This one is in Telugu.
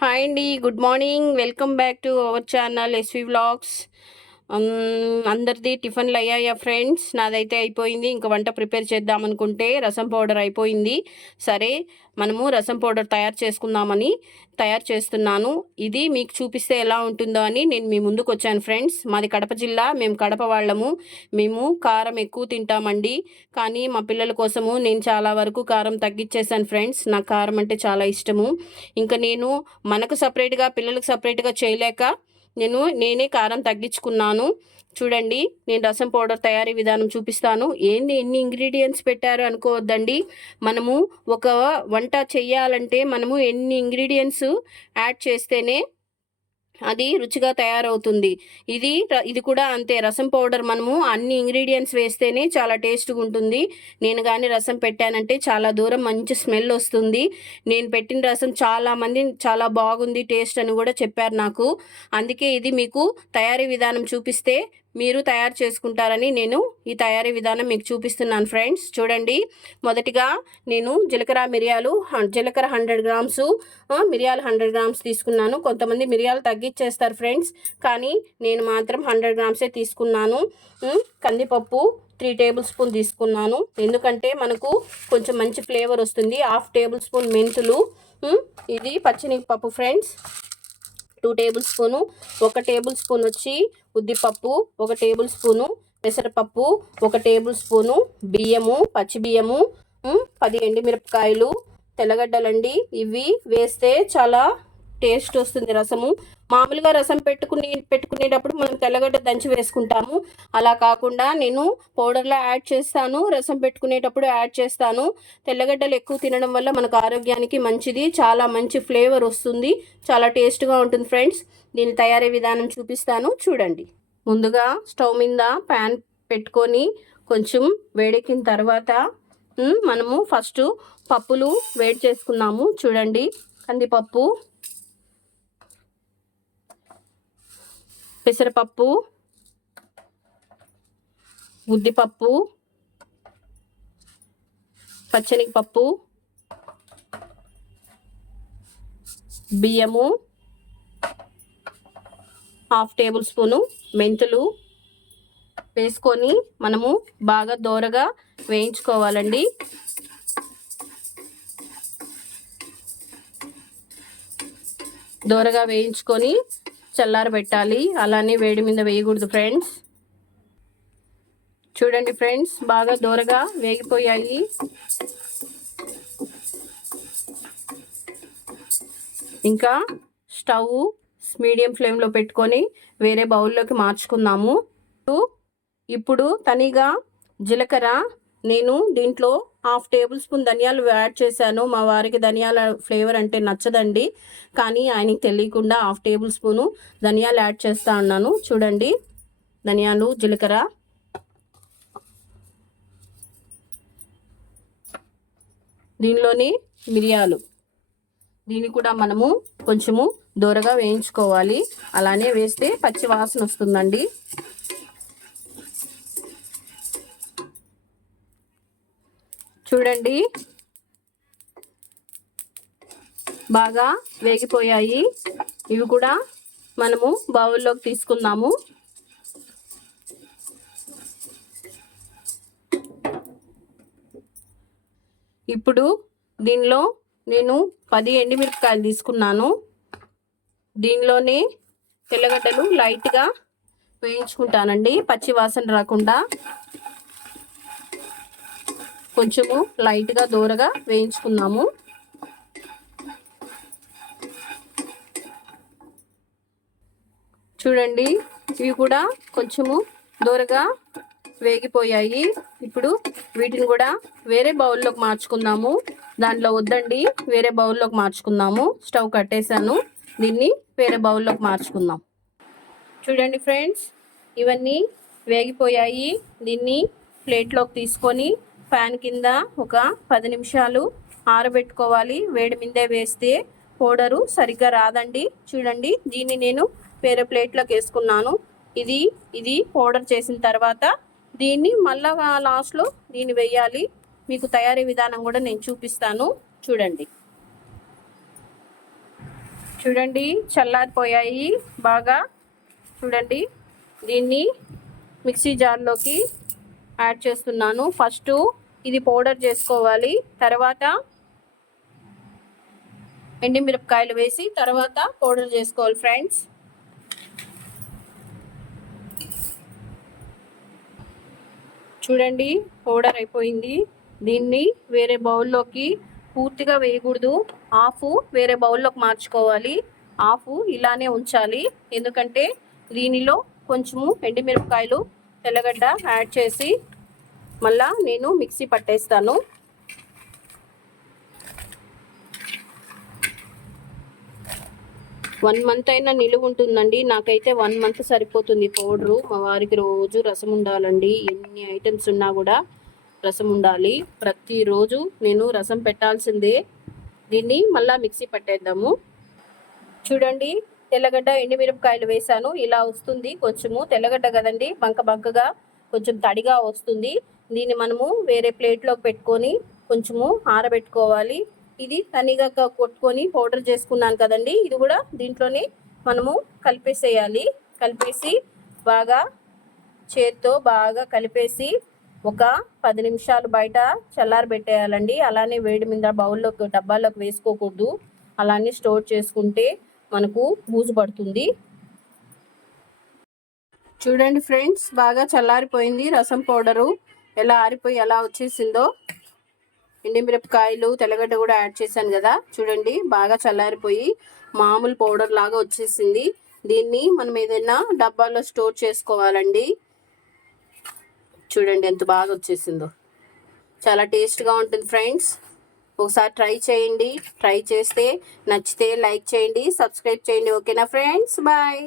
హాయ్ అండి, good morning. Welcome back to our channel SV Vlogs. అందరిది టిఫిన్లు అయ్యాయా ఫ్రెండ్స్? నాదైతే అయిపోయింది. ఇంకా వంట ప్రిపేర్ చేద్దామనుకుంటే రసం పౌడర్ అయిపోయింది. సరే, మనము రసం పౌడర్ తయారు చేస్తున్నాను. ఇది మీకు చూపిస్తే ఎలా ఉంటుందో అని నేను మీ ముందుకు వచ్చాను ఫ్రెండ్స్. మాది కడప జిల్లా, మేము కడప వాళ్ళము. మేము కారం ఎక్కువ తింటామండి. కానీ మా పిల్లల కోసము నేను చాలా వరకు కారం తగ్గించేసాను ఫ్రెండ్స్. నాకు కారం అంటే చాలా ఇష్టము. ఇంకా నేను మనకు సపరేట్గా పిల్లలకు సపరేట్గా చేయలేక నేనే కారం తగ్గించుకున్నాను. చూడండి, నేను రసం పౌడర్ తయారీ విధానం చూపిస్తాను. ఏంది ఎన్ని ఇంగ్రీడియంట్స్ పెట్టారు అనుకోవద్దండి. మనము ఒక వంట చెయ్యాలంటే మనము ఎన్ని ఇంగ్రీడియంట్స్ యాడ్ చేస్తేనే అది రుచిగా తయారవుతుంది. ఇది కూడా అంతే. రసం పౌడర్ మనము అన్ని ఇంగ్రీడియంట్స్ వేస్తేనే చాలా టేస్ట్గా ఉంటుంది. నేను కానీ రసం పెట్టానంటే చాలా దూరం మంచి స్మెల్ వస్తుంది. నేను పెట్టిన రసం చాలామంది చాలా బాగుంది టేస్ట్ అని కూడా చెప్పారు నాకు. అందుకే ఇది మీకు తయారీ విధానం చూపిస్తే మీరు తయారు చేసుకుంటారని నేను ఈ తయారీ విధానం మీకు చూపిస్తున్నాను ఫ్రెండ్స్. చూడండి, మొదటిగా నేను జీలకర్ర 100 గ్రామ్స్, మిరియాలు 100 గ్రామ్స్ తీసుకున్నాను. కొంతమంది మిరియాలు తగ్గించేస్తారు ఫ్రెండ్స్, కానీ నేను మాత్రం 100 గ్రామ్సే తీసుకున్నాను. కందిపప్పు 3 టేబుల్ స్పూన్ తీసుకున్నాను, ఎందుకంటే మనకు కొంచెం మంచి ఫ్లేవర్ వస్తుంది. 1/2 టేబుల్ స్పూన్ మెంతులు, ఇది పచ్చినిపప్పు friends 2 table spoon, 1 table spoon వచ్చి ఉద్దిపప్పు, 1 టేబుల్ స్పూను పెసరపప్పు, 1 టేబుల్ స్పూను బియ్యము, పచ్చి బియ్యము, 10 ఎండుమిరపకాయలు, తెల్లగడ్డలండి. ఇవి వేస్తే చాలా టేస్ట్ వస్తుంది రసము. మామూలుగా రసం పెట్టుకునేటప్పుడు మనం తెల్లగడ్డ దంచి వేసుకుంటాము. అలా కాకుండా నేను పౌడర్లో యాడ్ చేస్తాను, రసం పెట్టుకునేటప్పుడు యాడ్ చేస్తాను. తెల్లగడ్డలు ఎక్కువ తినడం వల్ల మనకు ఆరోగ్యానికి మంచిది. చాలా మంచి ఫ్లేవర్ వస్తుంది, చాలా టేస్ట్గా ఉంటుంది ఫ్రెండ్స్. దీని తయారీ విధానం చూపిస్తాను, చూడండి. ముందుగా స్టవ్ మీద ప్యాన్ పెట్టుకొని కొంచెం వేడెక్కిన తర్వాత మనము ఫస్ట్ పప్పులు వేడి చేసుకున్నాము. చూడండి, కందిపప్పు, పెసరపప్పు, ఉద్దిపప్పు, పచ్చనిపప్పు, బియ్యము, 1/2 టేబుల్ స్పూను మెంతులు వేసుకొని మనము బాగా దోరగా వేయించుకోవాలండి. దోరగా వేయించుకొని చల్లారబెట్టాలి. అలానే వేడి మీద వేయకూడదు ఫ్రెండ్స్. చూడండి ఫ్రెండ్స్, బాగా దోరగా వేగిపోయాయి. ఇంకా స్టవ్ మీడియం ఫ్లేమ్లో పెట్టుకొని వేరే బౌల్లోకి మార్చుకుందాము. ఇప్పుడు తనిగా జీలకర్ర, నేను దీంట్లో 1/2 టేబుల్ స్పూన్ ధనియాలు యాడ్ చేశాను. మా వారికి ధనియాల ఫ్లేవర్ అంటే నచ్చదండి, కానీ ఆయనకి తెలియకుండా 1/2 టేబుల్ స్పూను ధనియాలు యాడ్ చేస్తా ఉన్నాను. చూడండి, ధనియాలు, జీలకర్ర, దీనిలోని మిరియాలు, దీన్ని కూడా మనము కొంచెము దోరగా వేయించుకోవాలి. అలానే వేస్తే పచ్చి వాసన వస్తుందండి. చూడండి, బాగా వేగిపోయాయి. ఇవి కూడా మనము బౌల్లోకి తీసుకుందాము. ఇప్పుడు దీనిలో నేను 10 ఎండుమిరపకాయలు తీసుకున్నాను. దీనిలోనే తెల్లగడ్డలు లైట్గా వేయించుకుంటానండి, పచ్చి వాసన రాకుండా. కొంచెము లైట్గా దోరగా వేయించుకుందాము. చూడండి, ఇవి కూడా కొంచెము దోరగా వేగిపోయాయి. ఇప్పుడు వీటిని కూడా వేరే బౌల్లోకి మార్చుకుందాము. దాంట్లో వద్దండి, వేరే బౌల్లోకి మార్చుకుందాము. స్టవ్ కట్టేశాను, దీన్ని వేరే బౌల్లోకి మార్చుకుందాం. చూడండి ఫ్రెండ్స్, ఇవన్నీ వేగిపోయాయి. దీన్ని ప్లేట్లోకి తీసుకొని ఫ్యాన్ కింద ఒక 10 నిమిషాలు ఆరబెట్టుకోవాలి. వేడి మీదే వేస్తే పౌడరు సరిగ్గా రాదండి. చూడండి, దీన్ని నేను వేరే ప్లేట్లోకి వేసుకున్నాను. ఇది పౌడర్ చేసిన తర్వాత దీన్ని మళ్ళా లాస్ట్లో దీన్ని వేయాలి. మీకు తయారీ విధానం కూడా నేను చూపిస్తాను, చూడండి. చూడండి చల్లారిపోయాయి బాగా. చూడండి దీన్ని మిక్సీ జార్లోకి యాడ్ చేస్తున్నాను. ఫస్ట్ ఇది పౌడర్ చేసుకోవాలి, తర్వాత ఎండుమిరపకాయలు వేసి తర్వాత పౌడర్ చేసుకోవాలి ఫ్రెండ్స్. చూడండి పౌడర్ అయిపోయింది. దీన్ని వేరే బౌల్లోకి పూర్తిగా వేయకూడదు, హాఫ్ వేరే బౌల్లోకి మార్చుకోవాలి, హాఫ్ ఇలానే ఉంచాలి. ఎందుకంటే దీనిలో కొంచెము ఎండుమిరపకాయలు తెల్లగడ్డ యాడ్ చేసి మళ్ళా నేను మిక్సీ పట్టేస్తాను. వన్ మంత్ అయినా నిలువ ఉంటుందండి. నాకైతే 1 మంత్ సరిపోతుంది పౌడరు. మా వారికి రోజు రసం ఉండాలండి. ఎన్ని ఐటమ్స్ ఉన్నా కూడా రసం ఉండాలి. ప్రతిరోజు నేను రసం పెట్టాల్సిందే. దీన్ని మళ్ళీ మిక్సీ పట్టేద్దాము. చూడండి తెల్లగడ్డ ఎండుమిరపకాయలు వేసాను. ఇలా వస్తుంది. కొంచెము తెల్లగడ్డ కదండి, బంకగా కొంచెం తడిగా వస్తుంది. దీన్ని మనము వేరే ప్లేట్లోకి పెట్టుకొని కొంచెము ఆరబెట్టుకోవాలి. ఇది తనిగా కొట్టుకొని పౌడర్ చేసుకున్నాను కదండి, ఇది కూడా దీంట్లోనే మనము కలిపేసేయాలి. కలిపేసి బాగా చేత్తో బాగా కలిపేసి ఒక 10 నిమిషాలు బయట చల్లారబెట్టేయాలండి. అలానే వేడి మీద బౌల్లోకి డబ్బాల్లోకి వేసుకోకూడదు. అలానే స్టోర్ చేసుకుంటే మనకు బూజు పడుతుంది. చూడండి ఫ్రెండ్స్ బాగా చల్లారిపోయింది రసం పౌడరు. ఎలా ఆరిపోయి ఎలా వచ్చేసిందో. ఎండుమిరపకాయలు తెల్లగడ్డ కూడా యాడ్ చేశాను కదా, చూడండి బాగా చల్లారిపోయి మామూలు పౌడర్ లాగా వచ్చేసింది. దీన్ని మనం ఏదైనా డబ్బాలో స్టోర్ చేసుకోవాలండి. చూడండి ఎంత బాగా వచ్చేసిందో. చాలా టేస్ట్గా ఉంటుంది ఫ్రెండ్స్. ఒకసారి ట్రై చేయండి. ట్రై చేస్తే నచ్చితే లైక్ చేయండి, సబ్స్క్రైబ్ చేయండి. ఓకేనా ఫ్రెండ్స్, బాయ్.